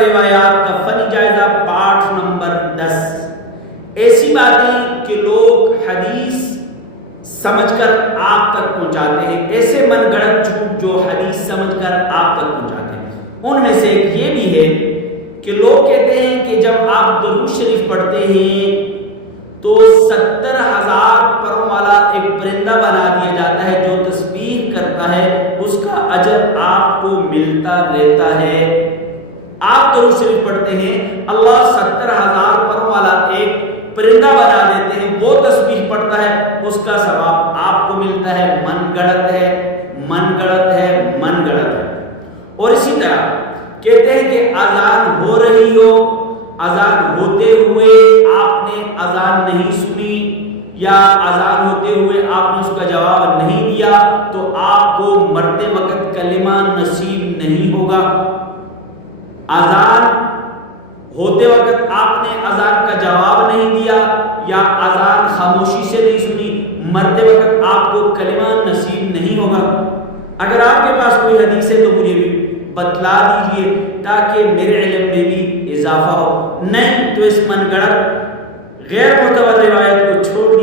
روایات کا فنی جائزہ پارٹ نمبر 10۔ ایسی باتیں کہ لوگ حدیث سمجھ کر آپ تک پہنچاتے ہیں، ایسے من گڑت جھوٹ جو حدیث سمجھ کر آپ تک پہنچاتے ہیں۔ ان میں سے ایک یہ بھی ہے کہ لوگ کہتے ہیں کہ جب آپ درود شریف پڑھتے ہیں تو 70,000 پروں والا ایک پرندہ بنا دیا جاتا ہے جو تسبیح کرتا ہے، اس کا اجر آپ کو ملتا رہتا ہے۔ آپ درود شریف پڑھتے ہیں، اللہ 70,000 پروں والا ایک پرندہ بنا دیتے ہیں، وہ تسبیح پڑھتا ہے، اس کا ثواب آپ کو ملتا ہے۔ من گڑت ہے، من گڑت ہے، من گڑت ہے۔ اور اسی طرح کہتے ہیں کہ اذان ہو رہی ہو، اذان ہوتے ہوئے آپ نے اذان نہیں سنی یا اذان ہوتے ہوئے آپ نے اس کا جواب نہیں دیا تو آپ کو مرتے وقت کلمہ نصیب نہیں ہوگا۔ اذان ہوتے وقت آپ نے اذان کا جواب نہیں دیا یا اذان خاموشی سے نہیں سنی، مرتے وقت آپ کو کلمہ نصیب نہیں ہوگا۔ اگر آپ کے پاس کوئی حدیث ہے تو مجھے بھی بتلا دیجئے تاکہ میرے علم میں بھی اضافہ ہو، نہیں تو اس من گڑت غیر معتبر روایت کو چھوڑ